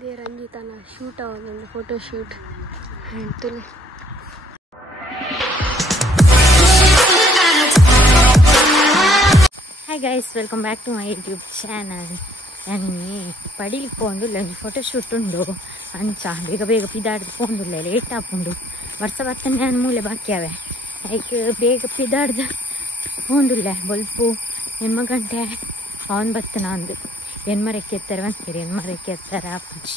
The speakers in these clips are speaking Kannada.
They Ranjitha na shoot avundu photo shoot antule. Hi guys, welcome back to my YouTube channel. Yani padil pondu lunch photo shoot undu ancha bega pidadu pondu late apundu varsa vattane an mule baakiyave like bega pidadu pondu le bolpu enma gante on battana andu enmarekke ettara enmarekke ettara apuchi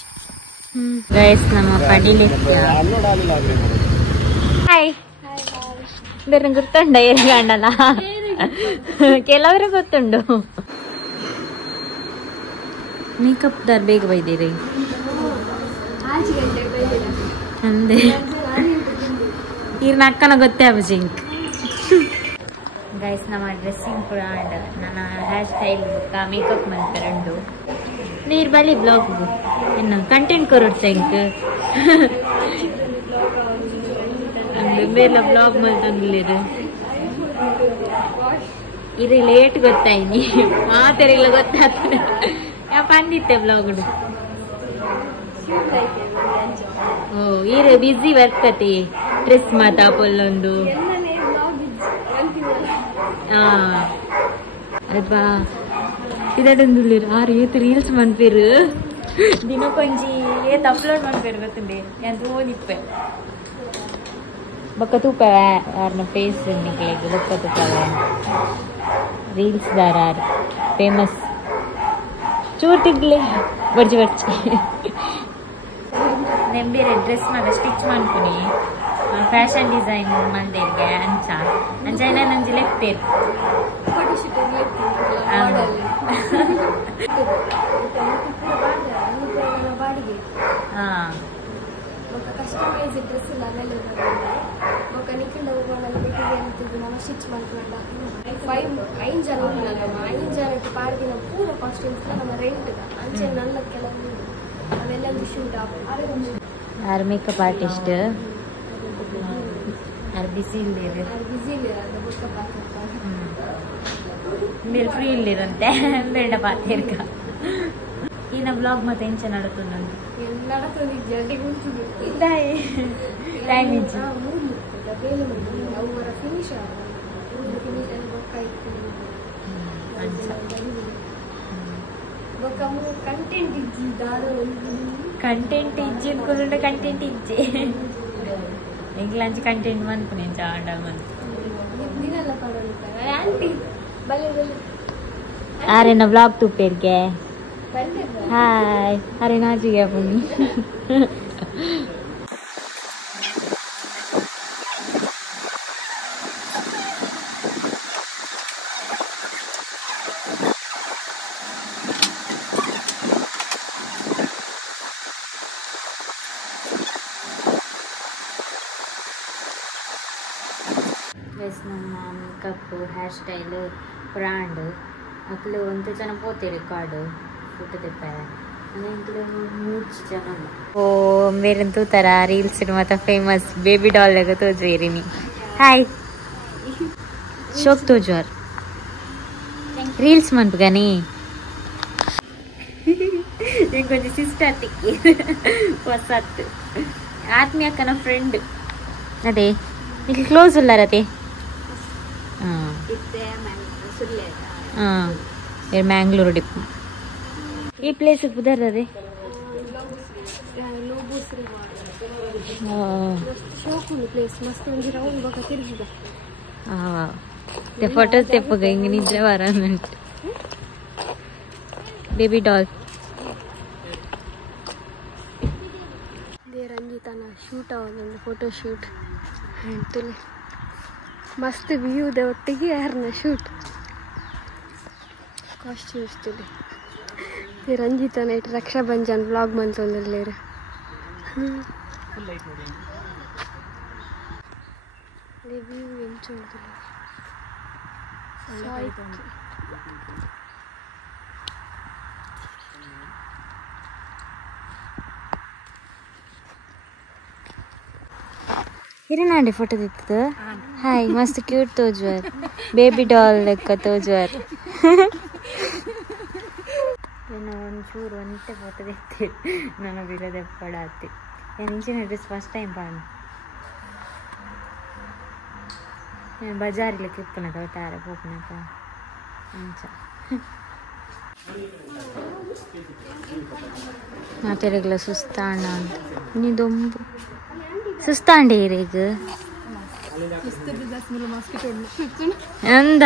guys nama padile hi ಬೇರೆ ಗುರ್ತುಂಡ ಏರ್ಗಂಡಲ್ಲ ಕೆಲವರು ಗೊತ್ತುಂಡು ಮೇಕಪ್ ದಾರ್ ಬೇಗ ಬೈದಿರಿ ಅಂದೆ ಇರ್ನ ಅಕ್ಕನ ಗೊತ್ತೇ ಅಭಿಜಿಂಕ್ ಗೈಸ್ ನಮ್ಮ ಡ್ರೆಸ್ಸಿಂಗ್ ಕೂಡ ನನ್ನ ಹೇರ್ ಸ್ಟೈಲ್ ಮೇಕಪ್ ಮಲ್ಪೆರಂಡು ನೀರು ಬಲಿ ಬ್ಲಾಗ್ ಇನ್ನು ಕಂಟೆಂಟ್ ಕೊರಡ್ಸಂಕ್ ಬೇರೆ ಬ್ಲಾಗ್ ಮಲ್ತೊಂದಿಲ್ಲಿರು ಇದು ಲೇಟ್ ಗೊತ್ತಾಯ್ನಿ ಮಾತೆಲ್ಲ ಗೊತ್ತಾಗ್ತದೆ ಯಾ ಬಂದಿತ್ತೆ ಬ್ಲಾಗ್ ಓ ಇರು ಬಿಸಿ ಬರ್ತತಿ ಡ್ರೆಸ್ ಮಾತಾಪೊಲ್ಲೊಂದು ಅದ್ವಾ ಇದೊಂದು ಆರು ಏತ್ ರೀಲ್ಸ್ ಮನ್ಪೇರು ದಿನಕ್ಕೊಂಜಿ ಏತ್ ಅಪ್ಲೋಡ್ ಮನ್ಪೇರು ಗೊತ್ತುಂಡೆ ಎಂತ ಓದಿಪ್ಪೆ ಬೊಕ್ಕ ತೂಪವೆ ಯಾರನ್ನ ಫೇಸ್ ನಿಕ್ಲೆಗ್ ಬೊಕ್ಕ ತೂಪವೆ ರೀಲ್ಸ್ ದಾರ ಫೇಮಸ್ ಚೂರ್ ತಿಗ್ಲೆ ಬರ್ಜಿ ನೆಂಬೇರೆ ಡ್ರೆಸ್ ಮಾಗ ಸ್ಟಿಚ್ ಮಾಡ್ಕೊನಿ ಫ್ಯಾಷನ್ ಡಿಸೈನ್ ಮಂದೇರ್ಗೆ ಅಂಚೈನ ನಂಜಿ ಲೆಕ್ತೇರು ಹಾಂ ಕಸ್ಟಮೈಸ್ ಡ್ರೆಸ್ ಇಲ್ಲ ಆಮೇಲೆ ఒక నికిండ మనం స్టిచ్ ಮಾಡ್ಕೊಂಡ 5 ಜನ ಉಂಟಲ್ಲ 5 ಜನಕ್ಕೆ ಪಾರ್ದಿನ ಪೂರ ಕಾಸ್ಟ್ಯೂಮ್ಸ್ ನಮ್ಮ ರೆಂಟ್ ಅಂಚೆ ನನ್ನ ಕೆಲವು ಅವೆಲ್ಲ ಶೂಟ್ ಯಾರು ಮೇಕಪ್ ಆರ್ಟಿಸ್ಟ್ ಯಾರು ಬಿಸಿ ಇಲ್ಲಿರು ಅದು ಮೇಕಪ್ ಆರ್ಟಿಸ್ಟ್ మీరు ಫ್ರೀ ಇಲ್ಲಿರಂತೆ ಬೇಡ ಪಾತಿರ್ಕ ಈನ ಬ್ಲಾಗ್ ಮತ್ತೆ ಎಂಚ ನಡತುಂಡು ನಡತುಂಡು ಜಲ್ದಿ ಗುಂತುಂಡು ಇಲ್ಲ ಟೈಮ್ ಇಜ್ಜಿ ಅವರ ಫಿನಿಶ್ ಅಲ್ಲಿ ಬೊಕ್ಕ ಇತ್ತು ಬೊಕ್ಕ ಕಂಟೆಂಟ್ ಇಜ್ಜಿ ದಾರು ಕಂಟೆಂಟ್ ಇಜ್ಜಿ ಅನ್ಕೊಂಡ್ರೆ ಕಂಟೆಂಟ್ ಇಜ್ಜಿ ಎಂಗ್ಲಂಚ್ ಕಂಟೆಂಟ್ ಮನ್ಪುನೆ ಚಾಂಡ ಮನ್ಪು ನೀನೆಲ್ಲ ಪಡೋಲ್ಲ ಆಂಟಿ ಬಲೆ ಬಲೆ ಆರೇನ ಬ್ಲಾಗ್ ತುಪ್ಪೇರ್ಗೆ ಹಾಯ್ ಅರೆ ನಾಜಿಗೆ ಬನ್ನಿ ನಮ್ಮ ಮೇಕಪ್ ಹೇರ್ ಸ್ಟೈಲ್ ಬ್ರ್ಯಾಂಡ್ ಅಕ್ಲು ಒಂದು ಜನ ಪೋತೇರಿ ಕಾರ್ಡು ಫೋಟೋ ತೆಪ್ಪಾರೆ ಓ ಮೇರಂತೂ ತರ ರೀಲ್ಸ್ ಮತ್ತೆ ಫೇಮಸ್ ಬೇಬಿ ಡಾಲ್ ತೋಜೇರಿನಿ ಹಾಯ್ ಶೋಕ್ ತೋಜೋರ್ ರೀಲ್ಸ್ ಮನ್ಪುಗನಿ ಕೊಂಚ ಸಿಸ್ಟರ್ ತಿಕ್ಕಿ ಹೊಸತ್ತು ಆತ್ಮೀಯಕ್ಕನ ಫ್ರೆಂಡ್ ಅದೇ ಈಗ ಕ್ಲೋಸ್ ಉಲ್ಲಾರತೆ ಹಾಂ ಮ್ಯಾಂಗ್ಳೂರು ಡಿಪ್ಪು ಈ ಪ್ಲೇಸ್ ಕುದರದೆ ಫೋಟೋಸ್ ತೆಪ್ಪಗ ಹಿಂಗೆ ನಿದ್ರೆ ವಾರ ಬೇಬಿ ಡಾಲ್ ರಂಜಿತಾ ಶೂಟ್ ಅವನೊಂದು ಫೋಟೋ ಶೂಟ್ ಅಂತಲೇ ಮಸ್ತ್ ವ್ಯೂ ಇದೆ ಒಟ್ಟಿಗೆ ಯಾರನ್ನ ಶೂಟ್ ಕಾಸ್ಟ್ಯೂಮ್ಸ್ ತುಲಿ ರಂಜಿತಾ ನೈಟ್ ರಕ್ಷಾ ಬಂಜನ್ ವ್ಲಾಗ್ ಮಂತೊಂದಿರ್ಲೇರು ವ್ಯೂ ಎಂಚುಂಟು ಹಿರಿನಾಂಡೆ ಫೋಟೋ ತಿತ್ತದು ಹಾಯ್ ಮಸ್ತ್ ಕ್ಯೂಟ್ ತೋಜುವರ್ ಬೇಬಿ ಡಾಲ್ ಲೆಕ್ಕ ತೋಜುವರ್ ಒಂಚೂರು ಒಂಟೆ పోతుంది నన్ను వీళ్ళది పడాతి నేను ఇంచిన డ్రెస్ ఫస్ట్ టైం పాడు నేను బజార్లోకి ఇప్పునాక తార పోకునాక నా తెరగల సుస్తాండ నీ దొంబు సుస్తాండే రేగు ಎಂದ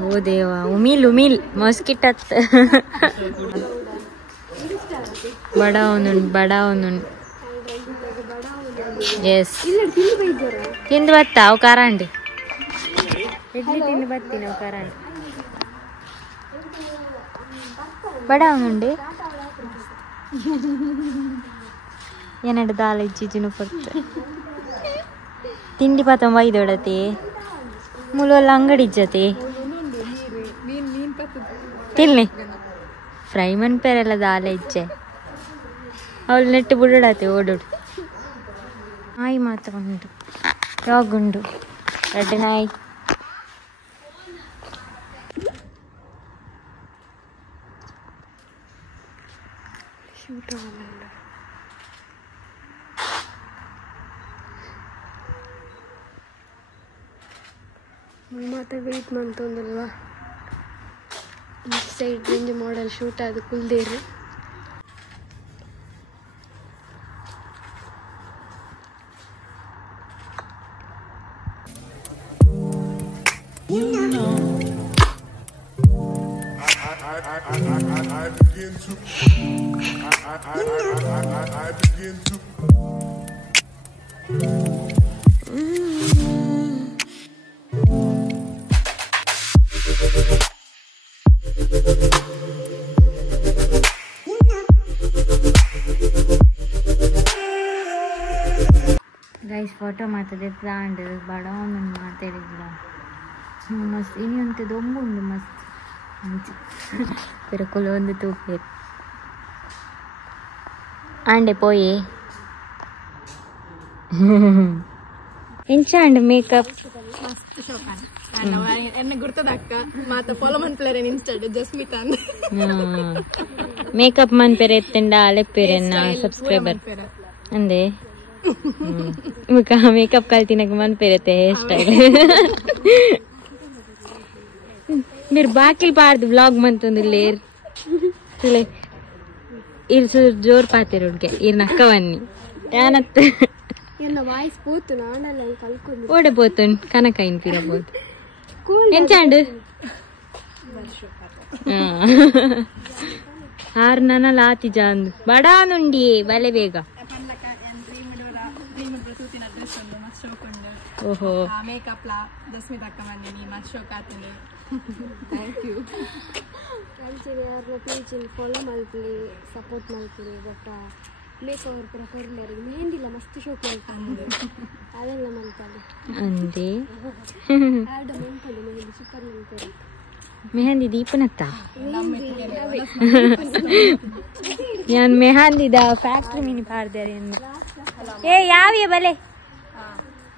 ಓ ದೇವ ಉಮಿಲ್ ಉಮಿಲ್ ಮಸ್ಕಿಟ್ ಬಡವನು ಎಸ್ ತಿಂದು ಬತ್ತಾ ಅವು ಕಾರಂಡಿ ಇಡ್ಲಿ ತಿಂದು ಬತ್ತೀನಿ ಅವು ಕಾರಂಡಿ ಬಡವನುಂಡಿ ಏನಾಡು ದಾಲ ಇಜ್ಜಿಜಿನು ಕೊಡ್ತೆ ತಿಂಡಿ ಪಾತ ಒಯ್ದೊಡತಿ ಮುಳುವಲ್ಲ ಅಂಗಡಿ ಇಜ್ಜತಿ ತಿನ್ನಿ ಫ್ರೈ ಮನ್ಪೇರೆಲ್ಲ ದಾಲ ಇಜ್ಜೆ ಅವಳು ನೆಟ್ಟು ಬಿಡಡತಿ ಓಡೋಡು ನಾಯಿ ಮಾತ್ರ ಉಂಟು ಡಾಗ್ ಉಂಟು ರೆಡ್ ನಾಯಿ ಶೂಟ್ ಆಗಲ್ಲ ಮಾತ್ರ ವೆಯ್ಟ್ ಮಾಡ್ತಂದಲ್ವಾ ಈ ಸೈಡ್ ರೇಂಜ್ ಮಾಡಲ್ ಶೂಟ್ ಅದು ಕುಲ್ದೇರು ಗೈಸ್ ಫೋಟೋ ಮಾತದೆ ಪ್ಲಾಂಡ್ ಬಡವನು ಮಾತಾಡಿಲ್ಲ ಮಸ್ತ್ ಇನಿ ಅಂತ ದೊಂಬು ಉಂಡು ಮಸ್ತ್ ಪೆರಕೊಲು ಒಂದು ತೂಪೇರು ಆಂಡೆ ಪೋಯಿ ಎಂಚಾಂಡ್ ಮೇಕಪ್ ಮಸ್ತ್ ಶೋಕಾನ ಎನ್ನ ಗುರ್ತದಕ್ಕ ಮಾತ ಫಾಲೋ ಮನ್ಪಲೇರೆ ಇನ್ಸ್ಟಾಡ್ ಜಸ್ಮಿತಾ ಮೇಕಪ್ ಮನ್ಪೇರೆ ಎತ್ತಂಡ ಅಲೆಪ್ಪೇರೆನ್ನ ಸಬ್ಸ್ಕ್ರೈಬರ್ ಅಂದೆ ಮೇಕಪ್ ಕಲ್ತಿನಕ್ಕೆ ಮನ್ಪೇರತ್ತೆ ಹೇರ್ ಸ್ಟೈಲ್ మీరు బాకిల్ పాడదు బ్లాగ్ మంతుంది లేరు ఇరు జోర్ పాతారు ఉడికే ఇరు నక్కవన్నీ ఏనత్త ఓడిపోతుంది కనక ఇన్పిరపోతు ఎంచాండు 6 నెలలు ఆతి జాందు బడా నుండి బలే ಬೇಗ ಓಹೋ ಮೇಕಪ್ ಲಾ ಜಸ್ಮಿತಾ ಅಕ್ಕ ಬಂದಿನಿ ಮಸ್ತ್ ಶೋಕ್ ಆತಂದೆ ಥ್ಯಾಂಕ್ ಯು ಕಲ್ಚರ್ ಯಾರನ್ನ ಪೇಜ್ ಫಾಲೋ ಮಾಡ್ತೀವಿ ಸಪೋರ್ಟ್ ಮಾಡ್ತೀವಿ ಬಟ್ ಮೇಕ್ ಓವರ್ ಪ್ರಿಫರ್ ಮಾಡಿ ಮೆಹಂದಿ ಲ ಮಸ್ತ್ ಶೋಕ್ ಮಾಡ್ತಾರೆ ಅದೆಲ್ಲ ಮಾಡ್ತಾರೆ ಅಂದೆ ಆಡ್ ಮಾಡ್ಕೊಂಡು ಮೆಹಂದಿ ಸೂಪರ್ ಮಾಡ್ತಾರೆ ಮೆಹಂದಿ ದೀಪನತ್ತ ಯಾನ್ ಮೆಹಂದಿದ ಫ್ಯಾಕ್ಟರಿ ಮಿನಿ ಪಾಡ್ದಾರೆ ಏ ಯಾವಿಯ ಬಲೆ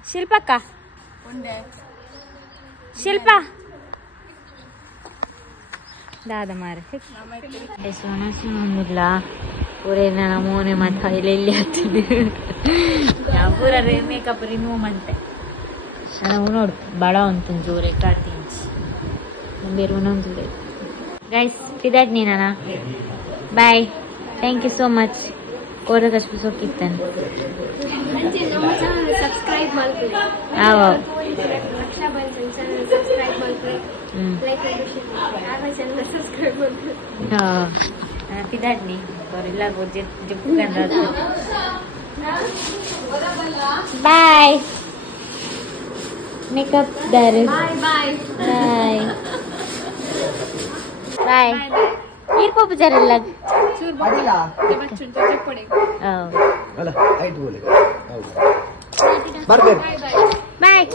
ಶಿಲ್ಪಕ್ಕ ಶಿಲ್ಪ ದಾದ ಮಾರೆ ಸೋನ ಸುನಂದಿಲ್ಲ ಪೂರೆ ನನ್ನ ಮೋನೆ ಮತ್ತೆ ಇಲ್ಲಿ ಹತ್ತಿದ್ದು ಪೂರ ಮೇಕಪ್ ರಿಮೂವ್ ಮಂತೆ ನಾವು ನೋಡು ಬಡ ಅಂತ ಜೋರೆ ಕಾಡ್ತೀನಿ ಬೇರೆ ಒಂದೊಂದು ಗೈಸ್ ಫಿದಾಟ್ ನೀನಾ bye thank you so much ಕೋರಗಷ್ಟು ಸೊಕ್ಕಿತ್ತಾನೆ ನಮ್ಮ ಚಾನಲ್ ಸಬ್ಸ್ಕ್ರೈಬ್ ಮಾಡ್ಕೊಳ್ಳಿ ರಕ್ಷಾ ಬಂಧನ್ ಚಾನಲ್ ಸಬ್ಸ್ಕ್ರೈಬ್ ಮಾಡ್ಕೊಳ್ಳಿ ಲೈಕ್ ಮಾಡಿ ಶೇರ್ ಮಾಡಿ ಆಗ ಚಾನಲ್ ಸಬ್ಸ್ಕ್ರೈಬ್ ಮಾಡ್ಕೊಳ್ಳಿ ಫಿದಾಟ್ನಿ ಅವರೆಲ್ಲ ಜಪ್ಪುಗಂದ ಬಾಯ್ ಮೇಕಪ್ ದಾರು ಬಾಯ್ ಬಾಯ್ ಬಾಯ್ ಇರ್ಪೋಪು ಜರಲ್ಲ ಚೂರ್ ಬಾಡಿಲ್ಲ ಬಚ್ಚು ಜಪ್ಪಡೆ ಅಲ್ಲ ಆಯ್ತು ಬೋಲೆ ಹೌದು ಬರ್ಗರ್ ಬಾಯ್